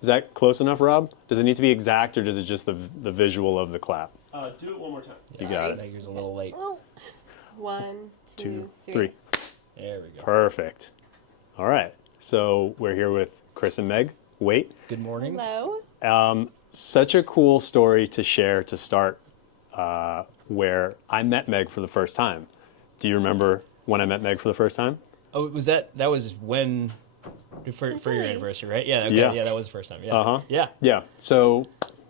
Is that close enough, Rob? Does it need to be exact, or does it just the visual of the clap? Do it one more time. You got it. Megan's a little late. 1, 2, 3. 3. There we go. Perfect. All right. So we're here with Chris and Meg Waite. Good morning. Hello. Such a cool story to share to start, where I met Meg for the first time. Do you remember when I met Meg for the first time? Oh, that was when for your anniversary, right? Yeah. Okay. Yeah. Yeah, that was the first time. Yeah. Uh-huh. Yeah. Yeah. So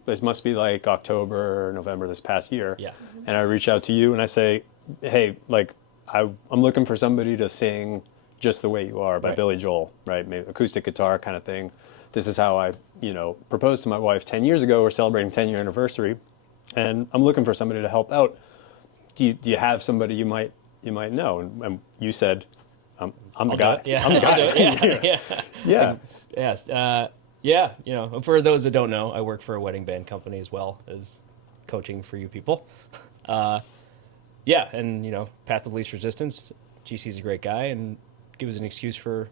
this must be like October or November this past year. Yeah. And I reach out to you and I say, hey, like I'm looking for somebody to sing Just the Way You Are by Right. Billy Joel, right? Maybe acoustic guitar kind of thing. This is how I, proposed to my wife 10 years ago. We're celebrating 10-year anniversary. And I'm looking for somebody to help out. Do you have somebody you might know? And you said, I'm the guy. Yeah. I'm the I'll guy. do it. Yeah. Yeah. Yeah. Yes. Yeah. For those that don't know, I work for a wedding band company as well as coaching for you people. Yeah. And, Path of Least Resistance, GC's a great guy and gives an excuse for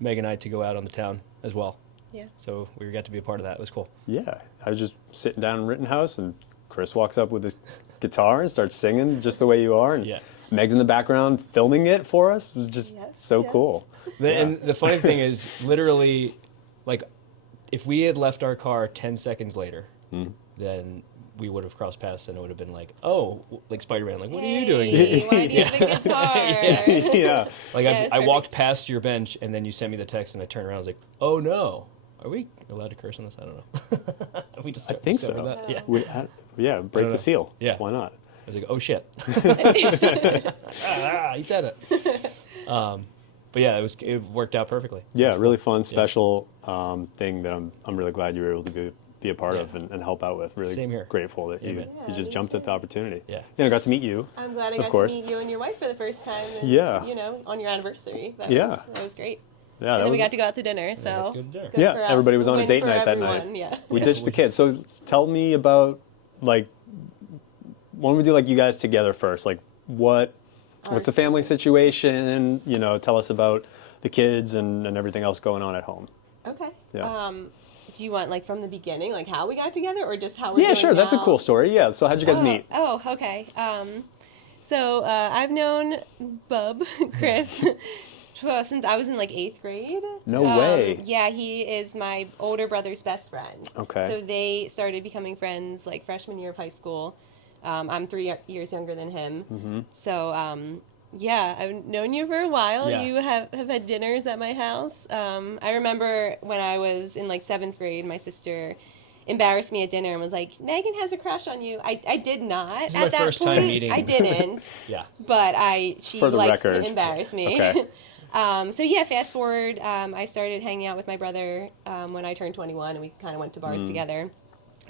Meg and I to go out on the town as well. Yeah. So we got to be a part of that. It was cool. Yeah, I was just sitting down in Rittenhouse, and Chris walks up with his guitar and starts singing Just the Way You Are, and Yeah. Meg's in the background filming it for us. It was just so cool. And the funny thing is, literally, like, if we had left our car 10 seconds later, then we would have crossed paths and it would have been like, oh, like Spider-Man, like, what are you doing here? Why do you have a guitar? Yeah, Like, Yeah, it's I walked perfect. past your bench and then you sent me the text and I turned around and was like, oh no. Are we allowed to curse on this? I don't know. We just I think so. discovered that? Yeah. Break the seal. Yeah. Why not? I was like, oh shit. He said it. But yeah, it worked out perfectly. Yeah, really fun, special thing that I'm really glad you were able to be a part of and help out with. Really Same here. grateful that you man. just me jumped at the opportunity. Yeah. Got to meet you. I'm glad I Of got course. to meet you and your wife for the first time. And, Yeah. on your anniversary. That was great. Yeah, And that then we was got to go out to dinner. So got to go to dinner. good for us. everybody was on a Win date for night that everyone, night. Yeah. We ditched the kids. So tell me about, like, why don't we do, like, you guys together first? Like, what's the family situation? Tell us about the kids and everything else going on at home. Okay. Yeah. Do you want like from the beginning, like how we got together, or just how we're Yeah, doing sure. That's a now? cool story. Yeah. So how'd you guys meet? Oh, okay. So I've known Bub, Chris, since I was in like 8th grade. No way. Yeah, he is my older brother's best friend. Okay. So they started becoming friends like freshman year of high school. I'm 3 years younger than him. Mm-hmm. So yeah, I've known you for a while. Yeah. You have had dinners at my house. I remember when I was in like 7th grade, my sister embarrassed me at dinner and was like, Megan has a crush on you. I did not This is at my that first point. time meeting. I didn't. Yeah. But she For the liked record. to embarrass me. Okay. So yeah, fast forward, I started hanging out with my brother when I turned 21, and we kind of went to bars together.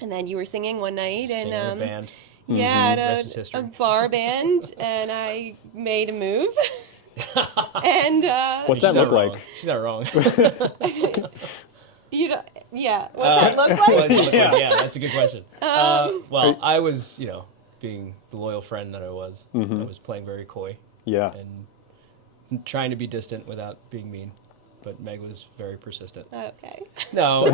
And then you were singing one night, Singing in a band. yeah, Rest is at history. a bar band, and I made a move. And What's She's that look not wrong. like? She's not wrong. you know, yeah, what's that look like? Yeah, that's a good question. Well, I was, being the loyal friend that I was playing very coy Yeah. and trying to be distant without being mean. But Meg was very persistent. Okay. No.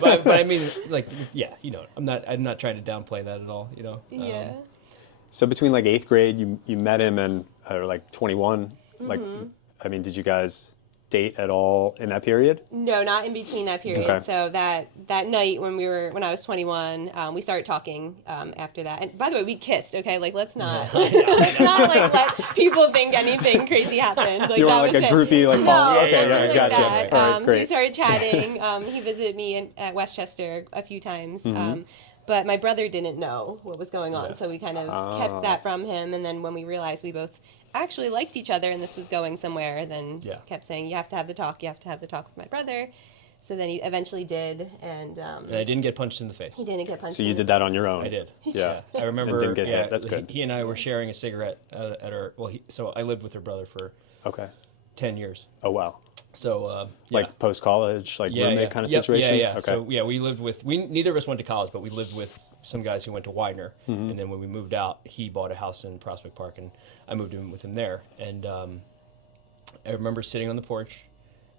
But I mean, like, yeah, I'm not trying to downplay that at all. Yeah. So between like 8th grade, you met him and like 21. Like, I mean, did you guys date at all in that period? No, not in between that period. Okay. So that night when I was 21, we started talking after that. And by the way, we kissed. Okay, like let's not like let people think anything crazy happened. Like You that weren't like was a it. groupie, like No, following. Okay, nothing yeah, like gotcha. that. All right, So we great. started chatting. He visited me at Westchester a few times. But my brother didn't know what was going on, so we kind of kept that from him. And then when we realized we both actually liked each other and this was going somewhere, then kept saying, you have to have the talk with my brother. So then he eventually did, and I didn't get punched in the face. he didn't get punched. So in you the did that face. on your own. I did. Yeah. I remember. And didn't get hit. That's good. He and I were sharing a cigarette at our. Well, so I lived with her brother for Okay. 10 years. Oh wow. So Like post college, like roommate kind of situation. Yeah. Okay. So yeah, we lived with. Neither of us went to college, but we lived with some guys who went to Widener. And then when we moved out, he bought a house in Prospect Park, and I moved in with him there. And I remember sitting on the porch,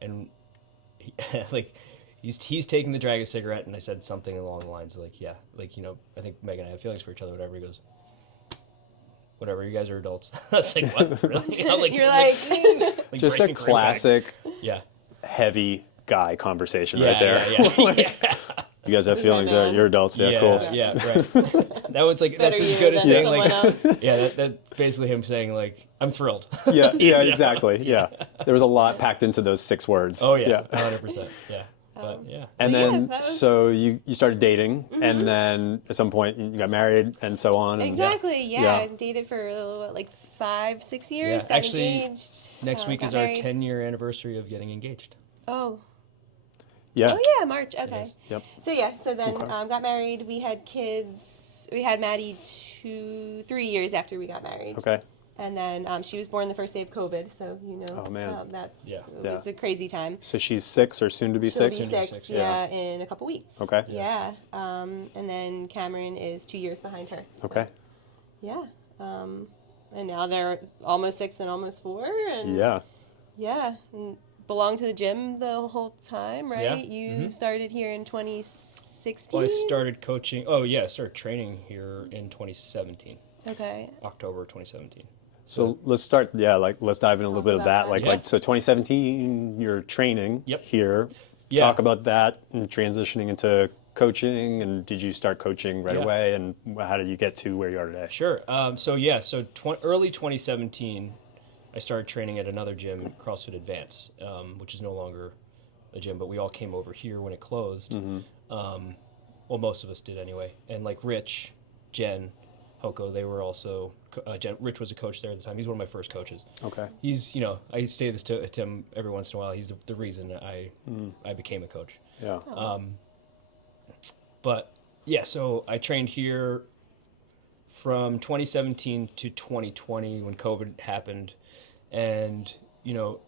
and he, he's taking the drag of cigarette, and I said something along the lines of like, yeah, like, you know, I think Meg and I have feelings for each other, whatever. He goes, whatever, you guys are adults. I was like, what, really? I'm like, You're like, like Just a bracing for impact. classic Yeah. heavy guy conversation Yeah, right there. yeah. You guys have feelings, man. you're adults, yeah, Yeah, cool. yeah, right. That was like, better that's as you good as than saying someone like, else. yeah, that's basically him saying like, I'm thrilled. Yeah, exactly. Yeah. There was a lot packed into those 6 words. Oh yeah, 100%. Yeah, but yeah. And So, yeah, then, that was- so you started dating, and then at some point you got married, and so on. And, Exactly. Yeah. Yeah. I dated for like 5-6 years. Yeah, Got actually, engaged. Next week got is our married. 10-year anniversary of getting engaged. Oh. Yeah. Oh yeah, March. Okay. is. Yep. So yeah, so then Okay. got married. We had kids. We had Maddie 3 years after we got married. Okay. And then she was born the first day of COVID, so you know. Oh, man. That's Yeah. it was a crazy time. So she's 6 or soon to be She'll 6? be Soon to be 6, six, yeah, in a couple weeks. Okay. Yeah. And then Cameron is 2 years behind her. So, Okay. Yeah. And now they're almost 6 and almost 4, and Yeah. yeah, and belong to the gym the whole time, right? Yeah. You started here in 2016. Well, I started coaching. Oh yeah, I started training here in 2017, Okay. October 2017. So let's start, let's dive in a little bit of about that. that. Yeah. So 2017, you're training Yep. here. Yeah. Talk about that and transitioning into coaching, and did you start coaching right Yeah. away, and how did you get to where you are today? Sure. Early 2017, I started training at another gym, CrossFit Advance, which is no longer a gym, but we all came over here when it closed. Well, most of us did anyway. And like Rich, Jen, Hoko, they were also. Rich was a coach there at the time. He's one of my first coaches. Okay. He's, you know, I say this to him every once in a while. He's the reason I became a coach. Yeah. But yeah, so I trained here from 2017 to 2020 when COVID happened, and you know,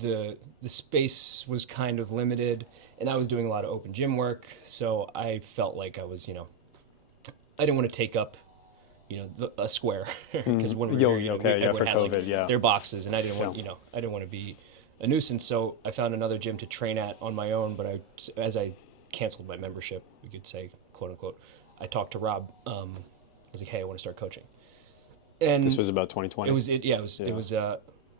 the space was kind of limited, and I was doing a lot of open gym work, so I felt like I was, you know, I didn't want to take up, you know, a square because when we were here, you know, okay, yeah, everyone for had COVID, like yeah. their boxes, and I didn't want, Yeah. you know, I didn't want to be a nuisance, so I found another gym to train at on my own. But as I canceled my membership, we could say, quote unquote, I talked to Rob. I was like, hey, I want to start coaching. And This was about 2020. it was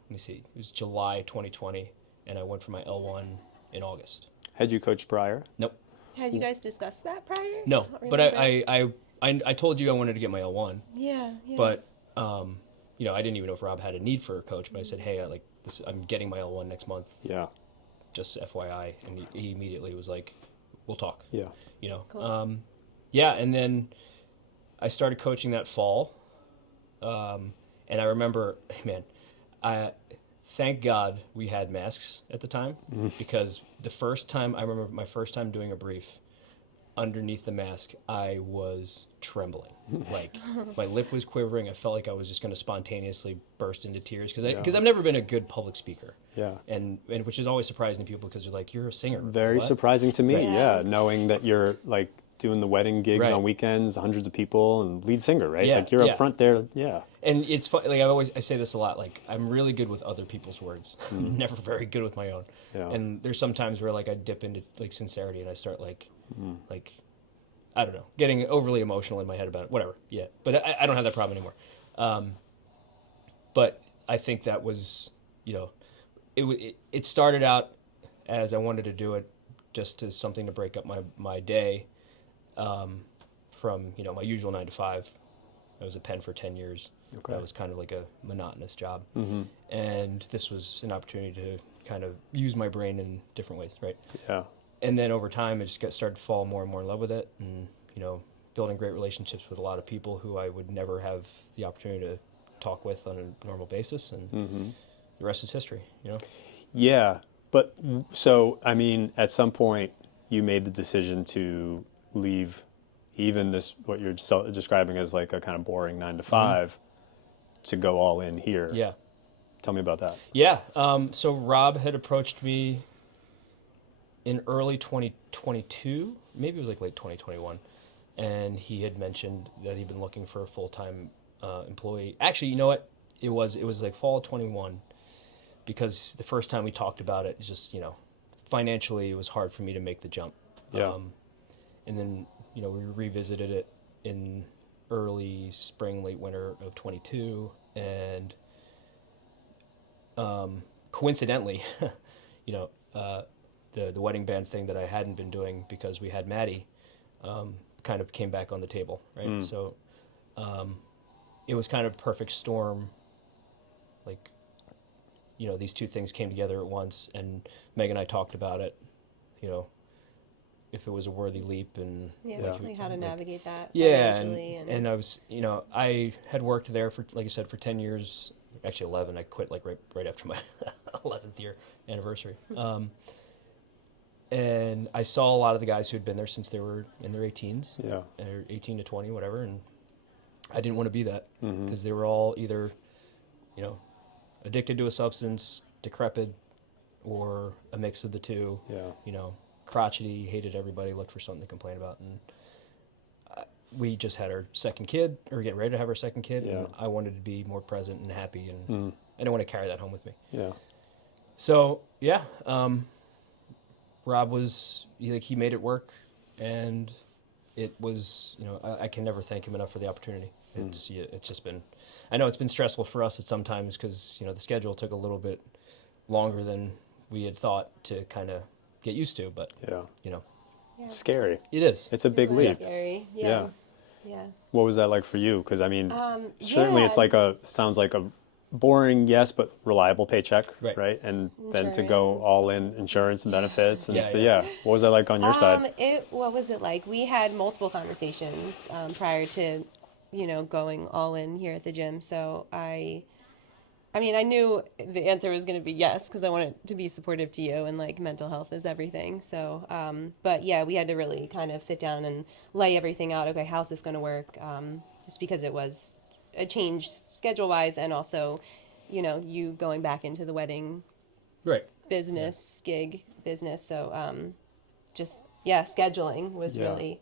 let me see, it was July 2020, and I went for my L1 in August. Had you coached prior? Nope. Had you guys discussed that prior? No, don't but remember. I told you I wanted to get my L1, Yeah. but you know, I didn't even know if Rob had a need for a coach, but I said, hey, I'm getting my L1 next month, Yeah. just FYI, and he immediately was like, we'll talk. Yeah. You know, Cool. yeah, and then I started coaching that fall, and I remember, man, thank God we had masks at the time, because I remember my first time doing a brief, underneath the mask, I was trembling. Like, my lip was quivering. I felt like I was just going to spontaneously burst into tears, because I've never been a good public speaker. Yeah. And which is always surprising to people, because they're like, you're a singer. Very What? surprising to me, Right. yeah, knowing that you're like doing the wedding gigs Right. on weekends, hundreds of people, and lead singer, right? Yeah, Like you're yeah. up front there, yeah. And it's fun, like I say this a lot, like I'm really good with other people's words. I'm never very good with my own. Yeah. And there's some times where like I dip into like sincerity and I start like I don't know, getting overly emotional in my head about it, whatever. Yeah. But I don't have that problem anymore. But I think that was, you know, it started out as I wanted to do it just as something to break up my day from, you know, my usual 9 to 5. I was a pen for 10 years. Okay. That was kind of like a monotonous job. And this was an opportunity to kind of use my brain in different ways, right? Yeah. And then over time, I just started to fall more and more in love with it, and you know, building great relationships with a lot of people who I would never have the opportunity to talk with on a normal basis, and the rest is history. You know. Yeah. But so, I mean, at some point you made the decision to leave even this, what you're describing as like a kind of boring 9 to 5 to go all in here. Yeah. Tell me about that. Yeah. So Rob had approached me in early 2022, maybe it was like late 2021, and he had mentioned that he'd been looking for a full-time employee. Actually, you know what? It was like fall of 21, because the first time we talked about it, just, you know, financially, it was hard for me to make the jump. Yeah. And then, we revisited it in early spring, late winter of 22. And coincidentally, the wedding band thing that I hadn't been doing because we had Maddie kind of came back on the table, right? So it was kind of a perfect storm. Like, these two things came together at once, and Meg and I talked about it, if it was a worthy leap, and like how to navigate that yeah, financially. and I was, I had worked there for, like I said, for 10 years, actually 11. I quit like right after my 11th year anniversary. And I saw a lot of the guys who had been there since they were in their 18s, Yeah. or 18 to 20, whatever, and I didn't want to be that because they were all either, addicted to a substance, decrepit, or a mix of the two. Yeah. Crotchety, hated everybody, looked for something to complain about, and we just had our second kid, or getting ready to have our second kid, Yeah. and I wanted to be more present and happy, and I didn't want to carry that home with me. Yeah. So yeah, Rob was he made it work, and it was I can never thank him enough for the opportunity. It's just been, I know it's been stressful for us at some times because the schedule took a little bit longer than we had thought to kind of get used to, but Yeah. Yeah. It's scary. it is. It's a big It was leap. scary. Yeah. Yeah. What was that like for you? Because I mean, certainly yeah. it's like sounds like a boring, yes, but reliable paycheck, Right. And then to go Insurance. all in insurance and benefits, and Yeah, so yeah. what was that like on your side? What was it like? We had multiple conversations prior to, going all in here at the gym. So I knew the answer was going to be yes, because I wanted to be supportive to you, and like mental health is everything. So, but yeah, we had to really kind of sit down and lay everything out. Okay, how's this going to work? Just because it was a change schedule wise, and also, you going back into the wedding Right. business, gig business. So, scheduling was Yeah. really,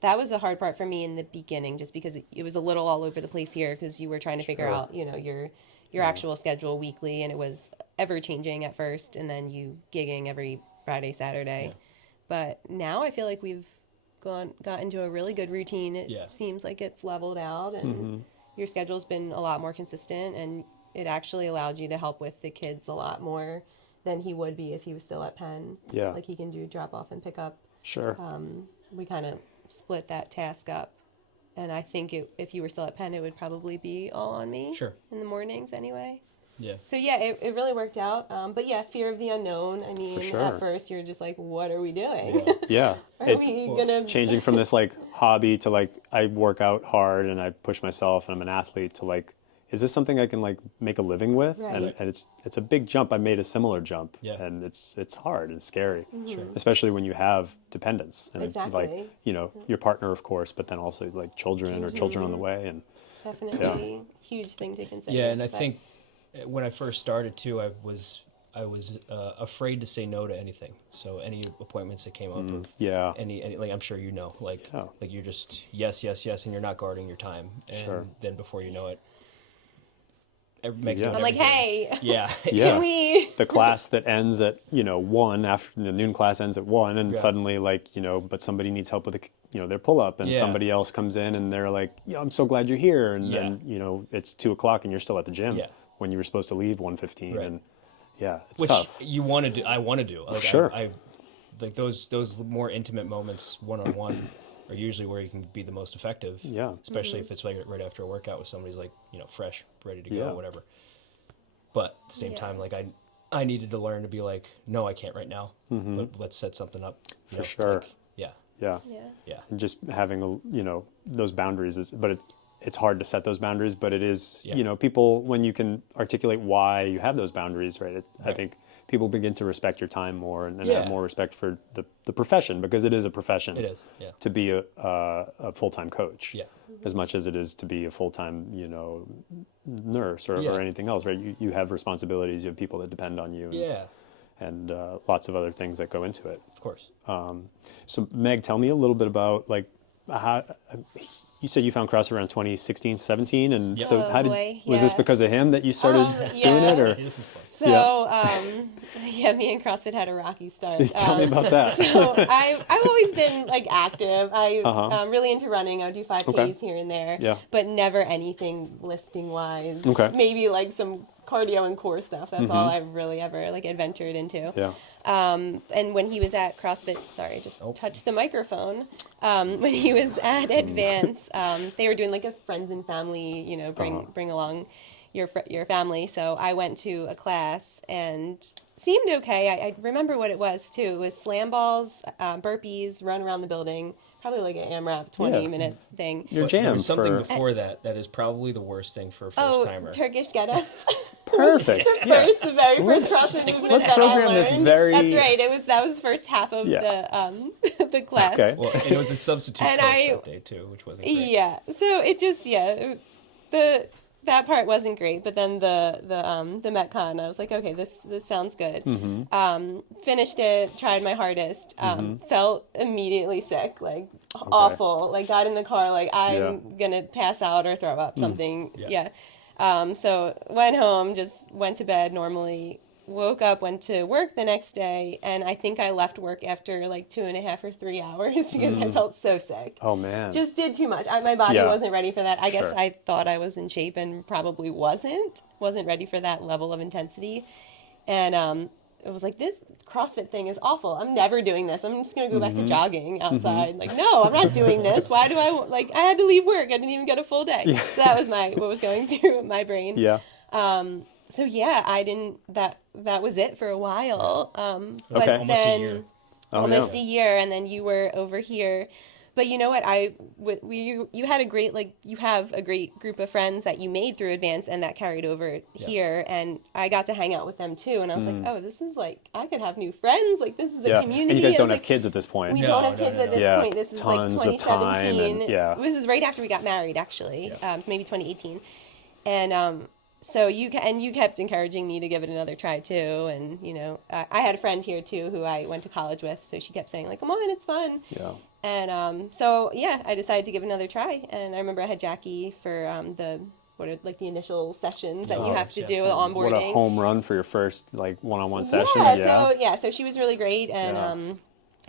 that was the hard part for me in the beginning, just because it was a little all over the place here, because you were trying to figure Sure. out, your actual schedule weekly, and it was ever changing at first, and then you gigging every Friday, Saturday. Yeah. But now I feel like we've got into a really good routine. It Yeah. seems like it's leveled out, and your schedule's been a lot more consistent, and it actually allowed you to help with the kids a lot more than he would be if he was still at Penn. Yeah. Like he can do drop off and pick up. Sure. We kind of split that task up. And I think if you were still at Penn, it would probably be all on me. Sure. In the mornings anyway. Yeah. So yeah, it really worked out. But yeah, fear of the unknown. I mean, sure. at first you're just like, what are we doing? Yeah. Are we gonna Changing from this like hobby to like I work out hard and I push myself and I'm an athlete to like, is this something I can like make a living with? Right. And it's a big jump. I made a similar jump. Yeah. And it's hard and scary. Sure. Especially when you have dependents and Exactly. like, your partner of course, but then also like children or children on the way, and definitely huge thing to consider. Yeah, and I but- think when I first started too, I was afraid to say no to anything. So any appointments that came up, yeah. any like I'm sure like Yeah. like you're just yes, and you're not guarding your time, and Sure. then before you know it, Meg's Yeah. doing I'm like, everything. hey, Yeah. Yeah. can we? The class that ends at 1 after the noon class ends at 1, and Yeah. suddenly like but somebody needs help with their pull up, and Yeah. somebody else comes in and they're like, yeah, I'm so glad you're here, and Yeah. then it's 2:00 and you're still at the gym Yeah. when you were supposed to leave 1:15, Right. and yeah, it's Which tough. you want to do. I want to do. Like, Sure. I like those more intimate moments one on one are usually where you can be the most effective. Yeah. Especially if it's like right after a workout with somebody's like fresh, ready to go, Yeah. whatever. But at the same Yeah. time, like I needed to learn to be like, no, I can't right now. But let's set something up. For sure. Like, yeah. Yeah. Yeah. Yeah. And just having those boundaries but it's hard to set those boundaries, but it is Yeah. people, when you can articulate why you have those boundaries, right? I Right. think people begin to respect your time more and Yeah. have more respect for the profession, because it is a profession. It is. Yeah. To be a full-time coach, Yeah. as much as it is to be a full-time nurse or Yeah. anything else, right? You have responsibilities, you have people that depend on you, and, Yeah. and lots of other things that go into it. Of course. So Meg, tell me a little bit about like how you said you found CrossFit around 2016, 17, and so Oh, how boy, was this yeah. because of him that you started doing yeah. it, or This is fun. So, yeah, me and CrossFit had a rocky start. tell me about that? So I've always been like active. Uh-huh. I'm really into running. I would do 5Ks Okay. here and there, Yeah. but never anything lifting wise. Okay. Maybe like some cardio and core stuff. That's all I've really ever like adventured into. Yeah. And when he was at CrossFit, sorry, just touched the microphone. When he was at Advance, they were doing like a friends and family, you know, bring along your family. So I went to a class and seemed okay. I remember what it was too. It was slam balls, burpees, run around the building. Probably like an AMRAP 20-minute thing. Your But jam there was something for before that is probably the worst thing for a first Oh, timer. Turkish get-ups. perfect. Yeah. The very first Let's- CrossFit movement let's that I program learned. this very- That's right. That was the first half of Yeah. the class. Okay. Well, and it was a substitute And coach I- that day too, which wasn't great. Yeah. So it just that part wasn't great, but then the Metcon, I was like, okay, this sounds good. Finished it, tried my hardest, felt immediately sick, like awful, like got in the car, like I'm gonna pass out or throw up something. Yeah. So went home, just went to bed normally, woke up, went to work the next day, and I think I left work after like 2.5 or 3 hours because I felt so sick. Oh man. Just did too much. My body Yeah. wasn't ready for that. I guess Sure. I thought I was in shape and probably wasn't ready for that level of intensity. And it was like, this CrossFit thing is awful. I'm never doing this. I'm just going to go back to jogging outside. Like, no, I'm not doing this. Why do I had to leave work. I didn't even get a full day. Yeah. So that was what was going through my brain. yeah. So yeah, I didn't, that was it for a while. But Okay. Almost a year. almost yeah. a year, and then you were over here. But you know what? You had a great, like, you have a great group of friends that you made through Advance and that carried over here, and I got to hang out with them too, and I was like, oh, this is like, I could have new friends, like, this is a Yeah. community. And you guys I don't was have like, kids at this point. we No, don't have no, kids no, at no. this Yeah. point. This is Tons like of time 2017. and- yeah. This is right after we got married, actually, maybe 2018, and so you kept encouraging me to give it another try too, and you know, I had a friend here too who I went to college with, so she kept saying like, "Come on, it's fun." Yeah. And so yeah, I decided to give it another try, and I remember I had Jackie for the initial sessions that you have to do with onboarding. What a home run for your first like one-on-one session. So she was really great, and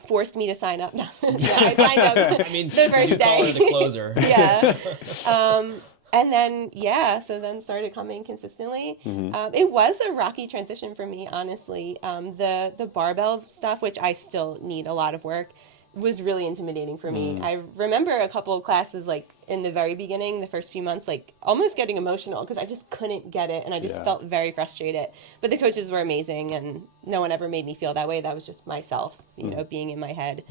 forced me to sign up. No, I signed up. I mean, the first you call her day. the closer. Yeah. And then, so then started coming consistently. It was a rocky transition for me, honestly. The barbell stuff, which I still need a lot of work, was really intimidating for me. I remember a couple of classes, like in the very beginning, the first few months, like almost getting emotional because I just couldn't get it, and I just felt very frustrated. But the coaches were amazing, and no one ever made me feel that way. That was just myself, you know, being in my head.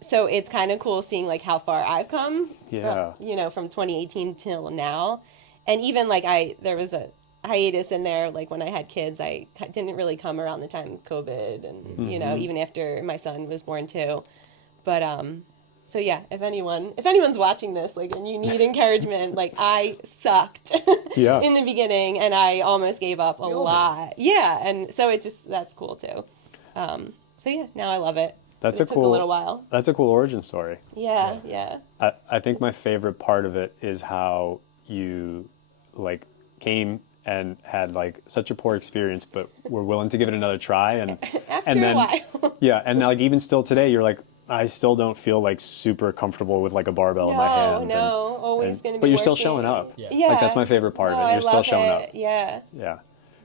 So it's kind of cool seeing like how far I've come, from 2018 till now. And even like there was a hiatus in there, like when I had kids, I didn't really come around the time of COVID, and you know, even after my son was born too. But so yeah, if anyone's watching this, like, and you need encouragement, like I sucked in the beginning, and I almost gave up a lot. Yeah, and so that's cool too. So yeah, now I love it. It took a little while. That's a cool origin story. Yeah. I think my favorite part of it is how you like came and had like such a poor experience, but were willing to give it another try, and After a while. Yeah, and like even still today, you're like, I still don't feel like super comfortable with like a barbell in my hand. No, always going to be. But you're still working. showing up. Yeah. Like that's my favorite part of it. I You're still love showing it. up. Yeah. Yeah,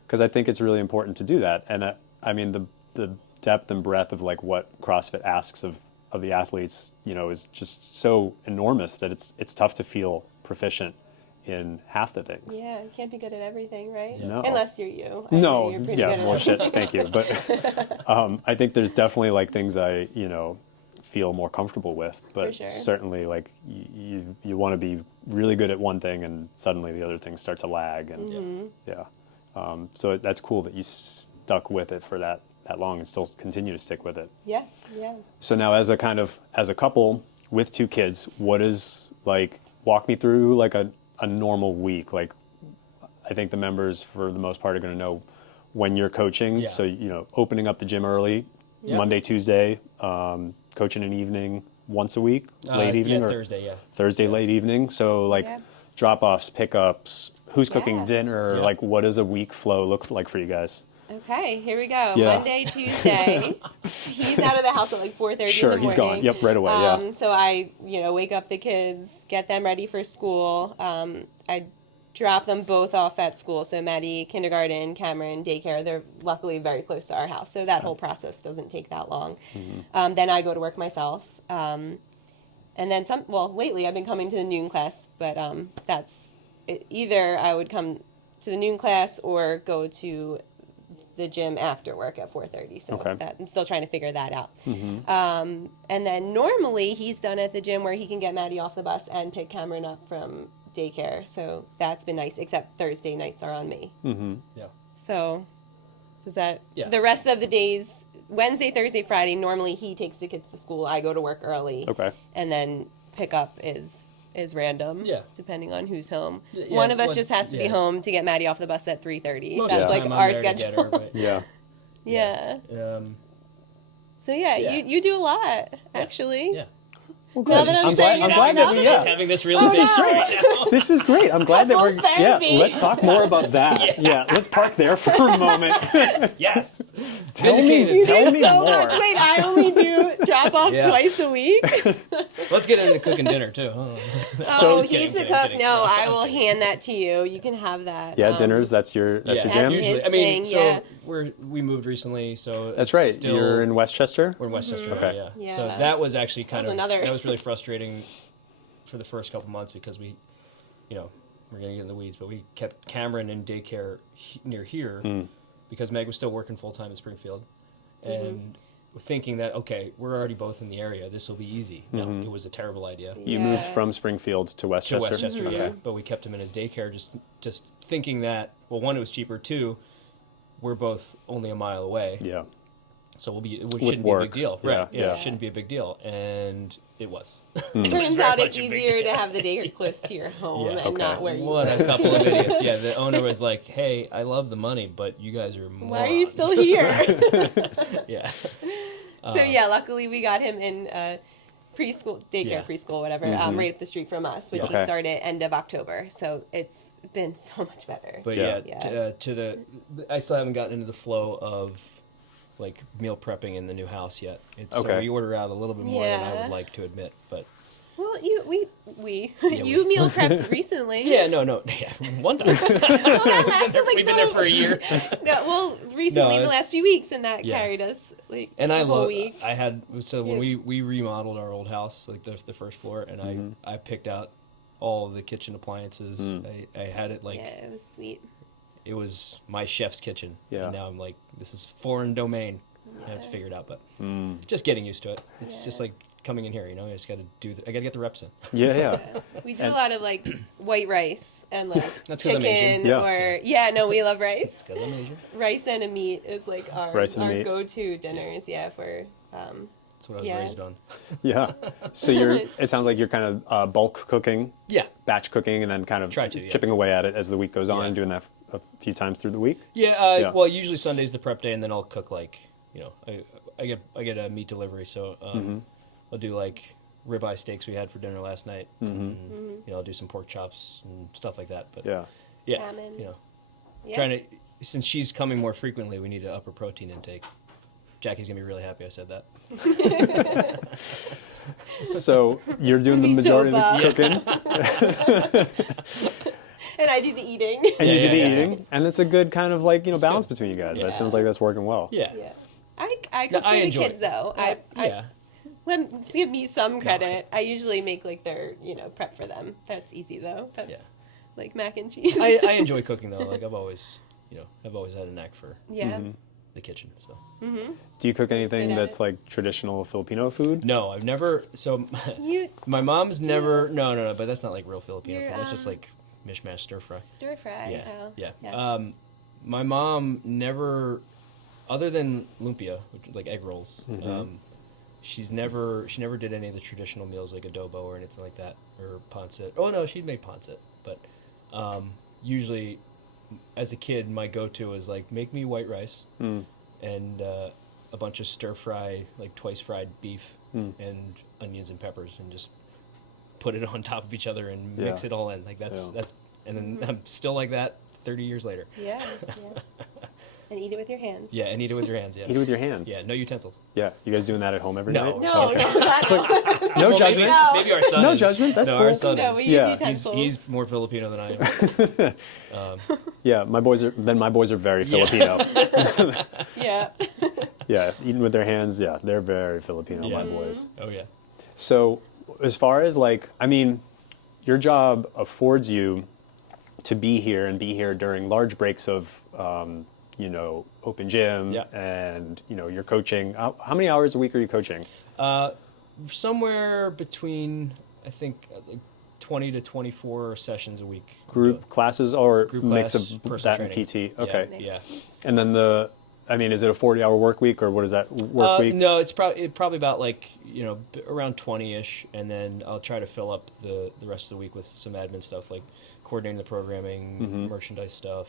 because I think it's really important to do that, and I mean the depth and breadth of like what CrossFit asks of the athletes, you know, is just so enormous that it's tough to feel proficient in half the things. Yeah, you can't be good at everything, right? No. Unless you're you. No, You're pretty good at well, everything. shit, thank you. But I think there's definitely like things I, you know, feel more comfortable with. But For sure. certainly, like you want to be really good at one thing, and suddenly the other things start to lag. And so that's cool that you stuck with it for that long and still continue to stick with it. Yeah. So now, as a couple with 2 kids, what is like? Walk me through like a normal week. Like, I think the members for the most part are going to know when you're coaching. Yeah. So, you know, opening up the gym early, Yeah. Monday, Tuesday, coaching in the evening, once a week, late evening, yeah, or Thursday, yeah. Thursday late evening. So like Yeah. drop-offs, pickups, who's cooking Yeah. dinner, Yeah. like what does a week flow look like for you guys? Okay, here we go. Yeah. Monday, Tuesday. He's out of the house at like 4:30 Sure, in the he's morning. gone. Yep, right away. Yeah. So I, wake up the kids, get them ready for school. I drop them both off at school. So Maddie, kindergarten, Cameron, daycare. They're luckily very close to our house, so that whole process doesn't take that long. Then I go to work myself. And then lately I've been coming to the noon class, but that's either I would come to the noon class or go to the gym after work at 4:30. So Okay. I'm still trying to figure that out. And then normally he's done at the gym where he can get Maddie off the bus and pick Cameron up from daycare. So that's been nice, except Thursday nights are on me. Yeah. So does that, Yeah. the rest of the days, Wednesday, Thursday, Friday, normally he takes the kids to school. I go to work early. Okay. And then pickup is random. Yeah. Depending on who's home. Yeah, One of us just has to be yeah. home to get Maddie off the bus at 3:30. Most That's of the like time I'm our there to get schedule. her, but- Yeah. Yeah. Um, So yeah, Yeah. you do a lot actually. yeah. Now that I'm saying I'm it glad out that we- loud. yeah. Just having this This realization is great. right now. This is great. I'm glad that we're Couples therapy. let's talk more about that. Yeah. Let's park there for a moment. Yes. Tell me Vindicated. tell me so more. much. Wait, I only do drop off Yeah. twice a week. Let's get into cooking dinner too. Oh. So Just kidding, he's the kidding, cook. kidding. No, No, I I'm will kidding. hand that to you. You can have that. Yeah, dinners, that's your Yeah, jam? That's usually. his I mean, thing, so yeah. we moved recently, so That's it's right. Still, You're in Westchester? We're in Westchester. Okay. Yeah. Yeah. So that was actually kind That was another- that was really frustrating for the first couple months because we're gonna get in the weeds, but we kept Cameron in daycare near here because Meg was still working full time in Springfield, and thinking that okay, we're already both in the area, this will be easy. No, it was a terrible idea. You Yeah. moved from Springfield to To Westchester? Westchester, Okay. yeah. But we kept him in his daycare, just thinking that well, one, it was cheaper. Two, we're both only a mile away, Yeah. so it shouldn't be a work. big deal, Yeah, right? yeah. It shouldn't be a big deal, and it was. Turns very out much it's a big easier to have the daycare close to your home Yeah. and Okay. not where you What live. a couple of idiots! Yeah, the owner was like, "Hey, I love the money, but you guys are morons." Why are you still here? Yeah, So yeah, luckily we got him in preschool, daycare, Yeah. preschool, whatever, right up the street from us, which Okay. he started end of October. So it's been so much better. but Yeah. yeah, I still haven't gotten into the flow of like meal prepping in the new house yet. So Okay. we order out a little bit more than I Yeah. would like to admit, but Well, you meal prepped recently. yeah, no, yeah, one time. Well, that lasted like We've been there for a year. No, well, recently the it's- last few weeks, and that Yeah. carried us like And a I whole love. week. I had so when Yeah. we remodeled our old house, like the first floor, and I picked out all of the kitchen appliances. I had it like Yeah, it was sweet. it was my chef's kitchen. Yeah. And now I'm like, this is foreign domain. I have to figure it out, but just getting used to it. It's just like coming in here, I just got to I got to get the reps in. Yeah, yeah. We do a lot of like white rice and like That's 'cause I'm Asian. chicken Yeah. no, we love rice. Because I'm Asian. Rice and a meat is like Rice and a our meat. go-to dinners. Yeah, for That's what I was Yeah. raised on. Yeah. So it sounds like you're kind of bulk cooking, Yeah. batch cooking, and then kind of Try to, yeah. chipping away at it as the week goes on Yeah. and doing that a few times through the week. Yeah, Yeah. well, usually Sunday's the prep day, and then I'll cook like, I get a meat delivery, so I'll do like ribeye steaks we had for dinner last night. And, I'll do some pork chops and stuff like that. But Yeah. yeah, Salmon. Yeah. trying to since she's coming more frequently, we need to up her protein intake. Jackie's gonna be really happy I said that. So you're doing the Be so majority of buff. the cooking, And I do the eating. and you do the Yeah. eating, and it's a good kind of like balance good. between you guys. Yeah. That sounds like that's working well. Yeah. Yeah. I No, cook I for the enjoy kids it. though. Yeah. Let's give me some credit. I usually make like their, prep for them. That's easy though. That's Yeah. like mac and cheese. I enjoy cooking though. Like I've always had a knack for yeah. the kitchen. So Do you cook anything good at that's it. like traditional Filipino food? no, I've never. So You my mom's never. No. But that's not like real Filipino You're, food. That's just like mishmash stir fry. stir fry. Yeah, Oh, yeah. My mom never, other than lumpia, which is like egg rolls. She never did any of the traditional meals like adobo or anything like that, or pancit. Oh no, she'd make pancit, but usually, as a kid, my go-to was like make me white rice, and a bunch of stir fry, like twice fried beef and onions and peppers, and just put it on top of each other and mix Yeah. it all in. Like that's and then I'm still like that 30 years later. Yeah. And eat it with your hands. Yeah, and eat it with your hands. Yeah, Eat it with your hands. yeah, no utensils. Yeah. You guys doing that at home every No. night? No, Okay. no, not No Well, judgment. Maybe our son. No is. judgment, that's no, cool. Our son no, is. we use Yeah. utensils. He's more Filipino than I am. Yeah, my boys are very Filipino. Yeah. Yeah, eating with their hands. Yeah, they're very Filipino, Yeah. my boys. Oh yeah. So, as far as like, I mean, your job affords you to be here and be here during large breaks of, you know, open gym Yeah. and, you know, you're coaching. How many hours a week are you coaching? Somewhere between, I think, like 20 to 24 sessions a week. Group classes or Group mix class, of personal that and training. PT? Okay. Yeah. And then I mean, is it a 40-hour work week or what is that work week? No, it's probably about like, you know, around 20-ish, and then I'll try to fill up the rest of the week with some admin stuff, like coordinating the programming, merchandise stuff,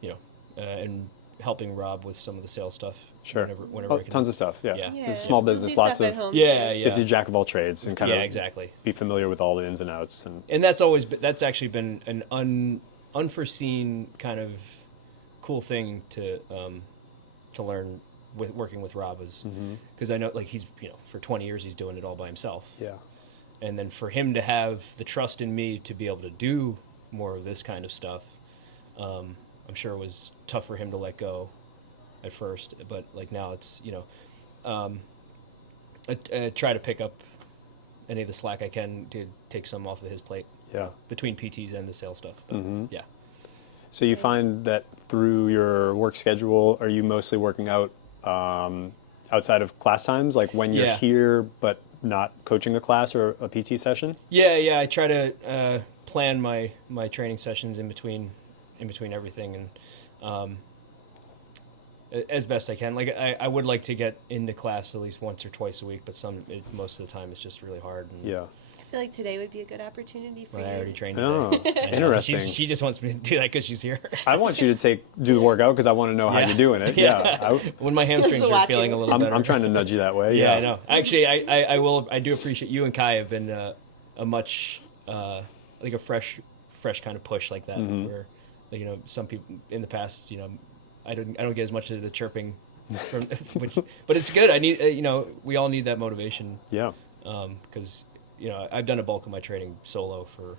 you know, and helping Rob with some of the sales stuff. Sure. Whenever Oh, I can. tons of stuff. Yeah. Yeah. It's a small business, Do lots stuff of. at home, Yeah, too. yeah. It's a jack of all trades and kind of Yeah, exactly. be familiar with all the ins and outs And that's actually been an unforeseen kind of cool thing to learn with working with Rob, is because I know, like, he's, you know, for 20 years he's doing it all by himself. yeah. And then for him to have the trust in me to be able to do more of this kind of stuff, I'm sure it was tough for him to let go at first, but like now it's, you know, I try to pick up any of the slack I can to take some off of his plate Yeah. between PTs and the sales stuff. But yeah. So you find that through your work schedule, are you mostly working out outside of class times, like when you're Yeah. here but not coaching a class or a PT session? Yeah. I try to plan my training sessions in between everything, and as best I can. Like I would like to get into class at least once or twice a week, but most of the time it's just really hard. And Yeah. I feel like today would be a good opportunity for I you. already trained. Oh, today. I know. interesting. She just wants me to do that because she's here. I want you to do the workout because I want to know how Yeah. you're doing it. Yeah. When my hamstrings are watching. feeling a little better. I'm trying to nudge you that way. Yeah, Yeah. I know. Actually, I do appreciate you and Kai have been a much like a fresh kind of push like that. Where, like, you know, some people in the past, you know, I don't get as much of the chirping, from, but it's good. I need, you know, we all need that motivation. Yeah. Because, you know, I've done a bulk of my training solo for,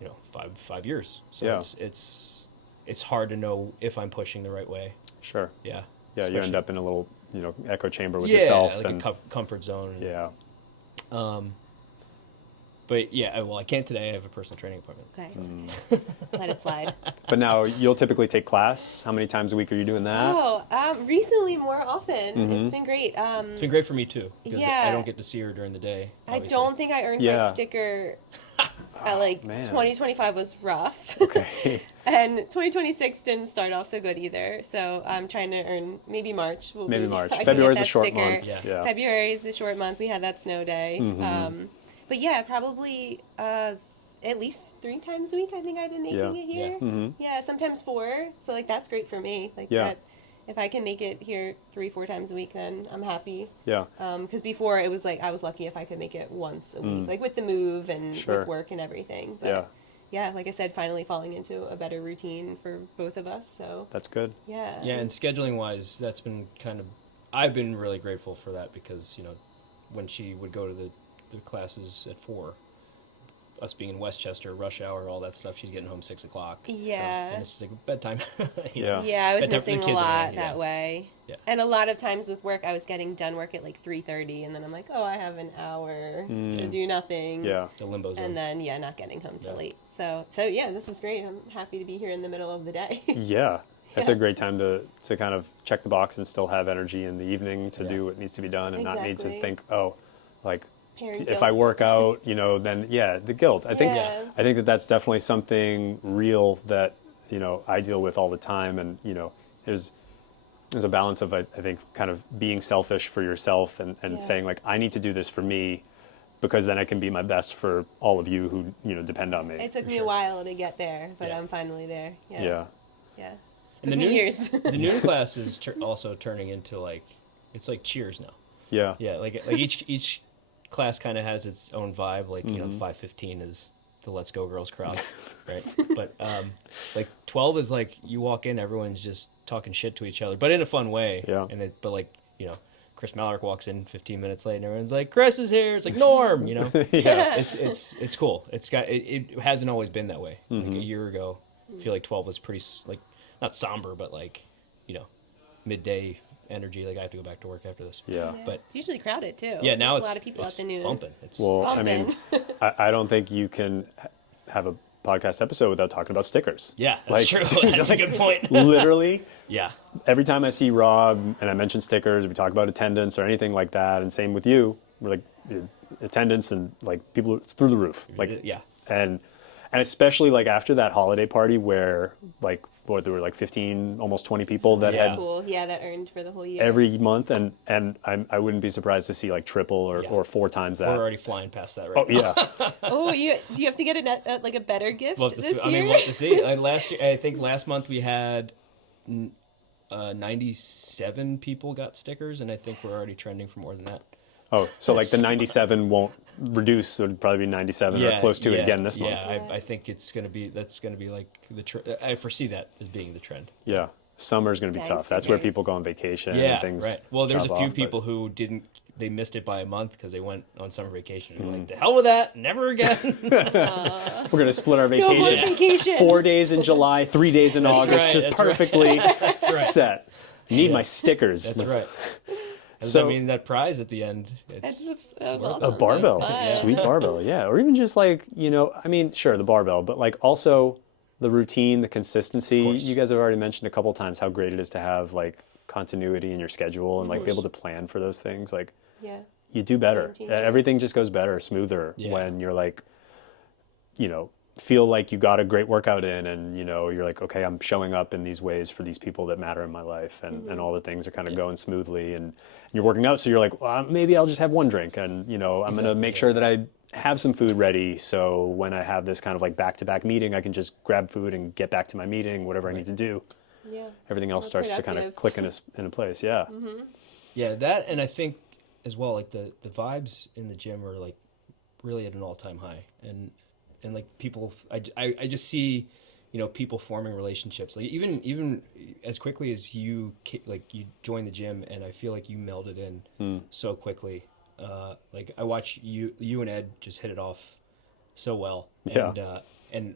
you know, five years. So Yeah. it's hard to know if I'm pushing the right way. Sure. Yeah. Yeah. You end Especially- up in a little, you know, echo chamber with yeah, yourself. like and a comfort zone. And, yeah. But yeah, well, I can't today. I have a personal training appointment. Okay. Let it slide. But now you'll typically take class. How many times a week are you doing that? Oh, recently more often. It's been great. It's been great for me too, because Yeah. I don't get to see her during the day. I obviously. don't think I earned Yeah. my sticker. Like Man. 2025 was rough. Okay. And 2026 didn't start off so good either. So I'm trying to earn maybe March. Maybe March. I can February's get a that short sticker. month. Yeah. February is a short month. We had that snow day. But yeah, probably at least 3 times a week. I think I've been making Yeah. it here. Yeah. Yeah, sometimes 4. So like that's great for me. Like Yeah. that. If I can make it here 3-4 times a week, then I'm happy. Yeah. Because before it was like I was lucky if I could make it once a week, like with the move and Sure. with work and everything. But Yeah. yeah, like I said, finally falling into a better routine for both of us. So That's good. yeah. Yeah, and scheduling wise, that's been kind of. I've been really grateful for that because, you know, when she would go to the classes at 4, us being in Westchester, rush hour, all that stuff, she's getting home 6 o'clock. Yeah. And it's like bedtime. you Yeah. know. Yeah, I was Bedtime for the missing a kids lot anyway, that way. Yeah. And a lot of times with work, I was getting done work at like 3:30, and then I'm like, oh, I have an hour to do nothing. Yeah. The limbo zone. And then yeah, not getting home till Yeah. late. So yeah, this is great. I'm happy to be here in the middle of the day. Yeah. That's Yeah. a great time to kind of check the box and still have energy in the evening to do what needs to be done and not need to Exactly. think, oh, like Parent if I guilt. work out, you know, then the guilt. I think Yeah. I think that that's definitely something real that, you know, I deal with all the time, and you know, there's a balance of I think kind of being selfish for yourself and Yeah. saying like I need to do this for me because then I can be my best for all of you who, you know, depend on me. It took me sure. a while to get there, but Yeah. I'm finally there. Yeah. Yeah. Yeah. Took me years. The noon class is also turning into like, it's like Cheers now. Yeah. Yeah, like each class kind of has its own vibe. Like, you know, 5:15 is the Let's Go Girls crowd, right? But like 12 is like you walk in, everyone's just talking shit to each other, but in a fun way. Yeah. But like, you know, Chris Mallory walks in 15 minutes late, and everyone's like, "Chris is here." It's like Norm, you know. Yeah. It's cool. It hasn't always been that way. Like a year ago, I feel like 12 was pretty like not somber, but like, you know, midday energy. Like I have to go back to work after this. Yeah. But It's usually crowded too. yeah, now There's it's a lot of people at the noon. bumping. It's Well, I Bumping. mean, I don't think you can have a podcast episode without talking about stickers. yeah, that's Like, true. That's a good point. Literally, Yeah. every time I see Rob and I mention stickers, we talk about attendance or anything like that, and same with you, we're like attendance and like people it's through the roof. Like Yeah. and especially like after that holiday party where like what there were like 15, almost 20 people that Yeah. had Cool. Yeah, that earned for the whole year. every month, and I wouldn't be surprised to see like triple or 4 times that. We're already flying past that right Oh now. yeah, Oh, do you have to get like a better gift We'll this I year? mean, we'll have to see. Like last year, I think last month we had 97 people got stickers, and I think we're already trending for more than that. oh so like the 97 won't reduce, so it'd probably be 97 or close to it again this month. Yeah, I think that's gonna be like I foresee that as being the trend. Yeah, summer's gonna be Stag tough. That's where stickers. people go on vacation and Yeah, things. right. Well, there's a drop few off, but- people who they missed it by a month because they went on summer vacation. And Mm-hmm. they're like, the hell with that, never again. We're gonna split our No more vacation. vacations. 4 days in July, 3 days in August, right, just that's right. perfectly right. set. Need my stickers. That's right. So- I mean, that prize at the end. That It's was worth it. awesome. A barbell, That was fun. sweet barbell, yeah. Or even just like, I mean, sure, the barbell, but like also the routine, the consistency. course. You guys have already mentioned a couple times how great it is to have like continuity in your schedule and like be able to plan for those things. Like Yeah. you do better. Game changer. Everything just goes better, smoother Yeah. when you're like, feel like you got a great workout in, and you're like, okay, I'm showing up in these ways for these people that matter in my life, and all the things are kind of going smoothly, and you're working out, so you're like, well, maybe I'll just have one drink, and I'm gonna make sure that I have some food ready, so when I have this kind of like back-to-back meeting, I can just grab food and get back to my meeting, whatever I need to do. Yeah. Everything else More starts to kind of productive. click in a place. Yeah. Yeah, that, and I think as well, like the vibes in the gym are like really at an all-time high, and like people, I just see, people forming relationships, like even as quickly as you join the gym, and I feel like you melded in so quickly. Like I watch you and Ed just hit it off so well. Yeah. And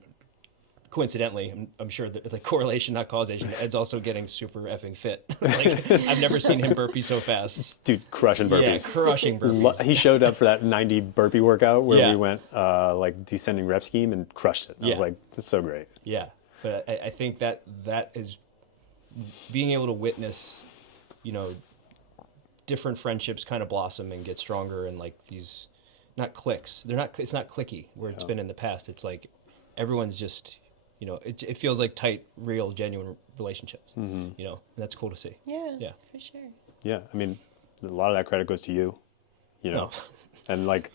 coincidentally, I'm sure that like correlation, not causation, Ed's also getting super effing fit. Like I've never seen him burpee so fast. Dude, crushing burpees. Yeah, crushing burpees. He showed up for that 90 burpee workout where Yeah. we went like descending rep scheme and crushed it. I was Yeah. like, that's so great. Yeah, but I think that is being able to witness, different friendships kind of blossom and get stronger, and like these, not cliques. It's not clicky where it's been in the past. It's like everyone's just, it feels like tight, real, genuine relationships. And that's cool to see. Yeah. Yeah. For sure. Yeah, I mean, a lot of that credit goes to you, No. and like,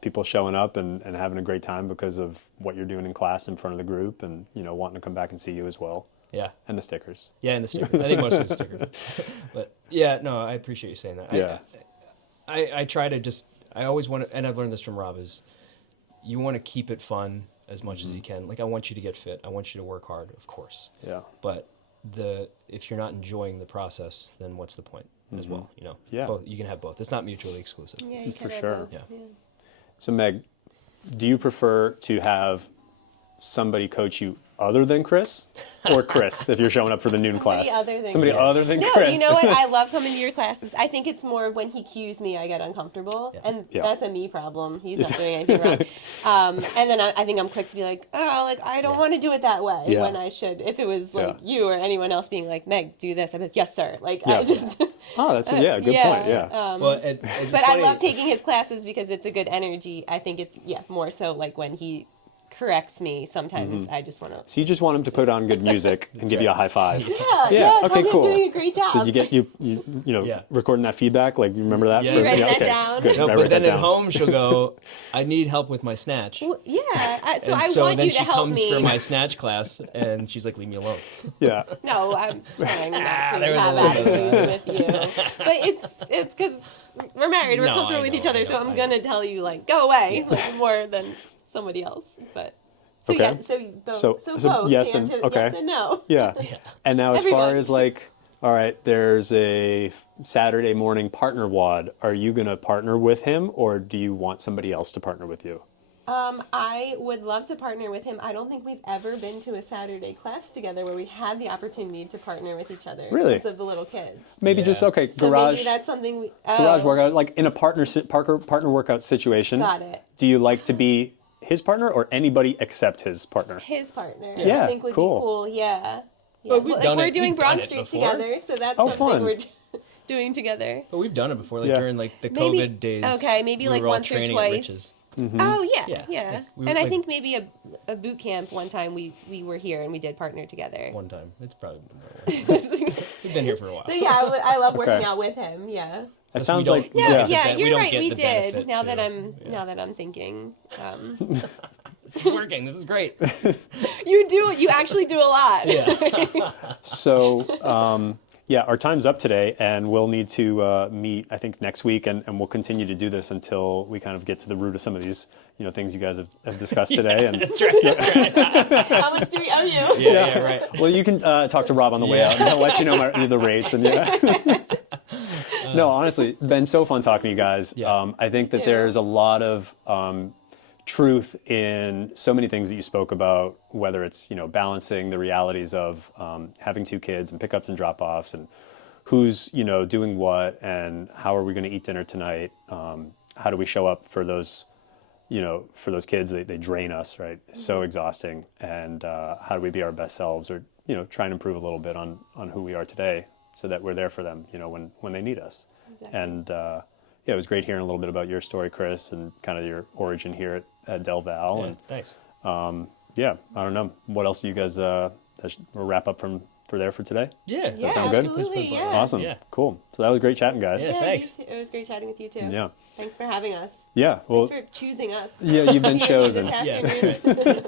people showing up and having a great time because of what you're doing in class in front of the group, and, wanting to come back and see you as well. Yeah. And the stickers. Yeah, and the stickers. I think mostly the stickers. But yeah, no, I appreciate you saying that. Yeah. I try to just, I always want to, and I've learned this from Rob, is you want to keep it fun as much as you can. Like I want you to get fit. I want you to work hard, of course. Yeah. But if you're not enjoying the process, then what's the point as well? Yeah. Both, you can have both. It's not mutually exclusive. Yeah, you For can have sure. both. Yeah. So Meg, do you prefer to have somebody coach you other than Chris, or Chris if you're showing up for the noon class? other than Somebody Chris. other than No, Chris. you know what? I love coming to your classes. I think it's more when he cues me, I get uncomfortable, and Yeah. that's a me problem. He's not doing anything wrong. And then I think I'm quick to be like, oh, like I don't want to do it that way Yeah. when I should. If it was like Yeah. you or anyone else being like, Meg, do this, I'd be like, yes, sir. Like Yeah. I just. Oh, that's good point. Yeah. Well, it's But I funny. love taking his classes because it's a good energy. I think it's more so like when he corrects me. Sometimes I just want to. So you just want him to put on good music and give you a high five. Yeah. Okay, Tell me cool. I'm doing a great job. So did you get you know Yeah. recording that feedback? Like you remember that? Yeah. For- You write that okay, down? Good. No, I but write then that at down. home she'll go, I need help with my snatch. Well, yeah. So And I so want then you to she help comes me. for my snatch class, and she's like, leave me alone. Yeah. No, I'm trying not to there was a have little bit attitude with you. But it's because we're married, we're No, comfortable I with know, each other, I so know, I'm I gonna know. tell you like go away like more than somebody else. But so Okay. yeah, so you both, So- so so both yes to and- answer okay. yes and no. Yeah. And now as far Everyone. as like, all right, there's a Saturday morning partner WOD. Are you going to partner with him or do you want somebody else to partner with you? I would love to partner with him. I don't think we've ever been to a Saturday class together where we had the opportunity to partner with each other Really? because of the little kids. Maybe Yeah. just, okay, So garage maybe that's something we garage workout, like in a partner workout situation. Got it. Do you like to be his partner or anybody except his partner? His partner. Yeah, I think would cool. be cool. Yeah. But we've done we're it- doing we've done Broad it Street before. together, so that's Oh, something fun. we're doing together. But we've done it before, like Yeah. during like the Maybe- COVID days. okay, maybe we like were all once or training at twice. Rich's. Oh yeah, Yeah. yeah. We And I like- think maybe a boot camp one time we were here and we did partner together. One time. It's probably been more. So We've been here for a while. yeah, I love working Okay. out with him. Yeah. That sounds don't- like, we Yeah, don't yeah, get the- we you're don't right. get We the did. benefit Now too. that I'm Yeah. now that I'm thinking, This is working. This is great. you actually do a lot. Yeah. So, yeah, our time's up today, and we'll need to meet, I think, next week, and we'll continue to do this until we kind of get to the root of some of these, things you guys have discussed today. And That's right. That's right. How much do we owe you? Yeah, right. well, you can talk to Rob on the way out, and he'll let you know the rates. And no, honestly, been so fun talking to you guys. Yeah. I think that Yeah. there's a lot of truth in so many things that you spoke about, whether it's balancing the realities of having two kids and pickups and drop-offs and who's doing what and how are we going to eat dinner tonight, how do we show up for those for those kids. They drain us, right? It's so exhausting. And how do we be our best selves, or try and improve a little bit on who we are today so that we're there for them when they need us. Exactly. And yeah, it was great hearing a little bit about your story, Chris, and kind of your origin here at Delval. Yeah, And thanks. yeah, I don't know. What else do you guys we'll wrap up for there for today? Yeah. Yeah, sound good? absolutely. Yeah. Awesome. Yeah. Cool. So that was great chatting, guys. Yeah. Yeah, Thanks. you too. It was great chatting with you too. Yeah. Thanks for having us. Yeah. Well, Thanks for choosing us. yeah, you've been Being here chosen. this Yeah. afternoon.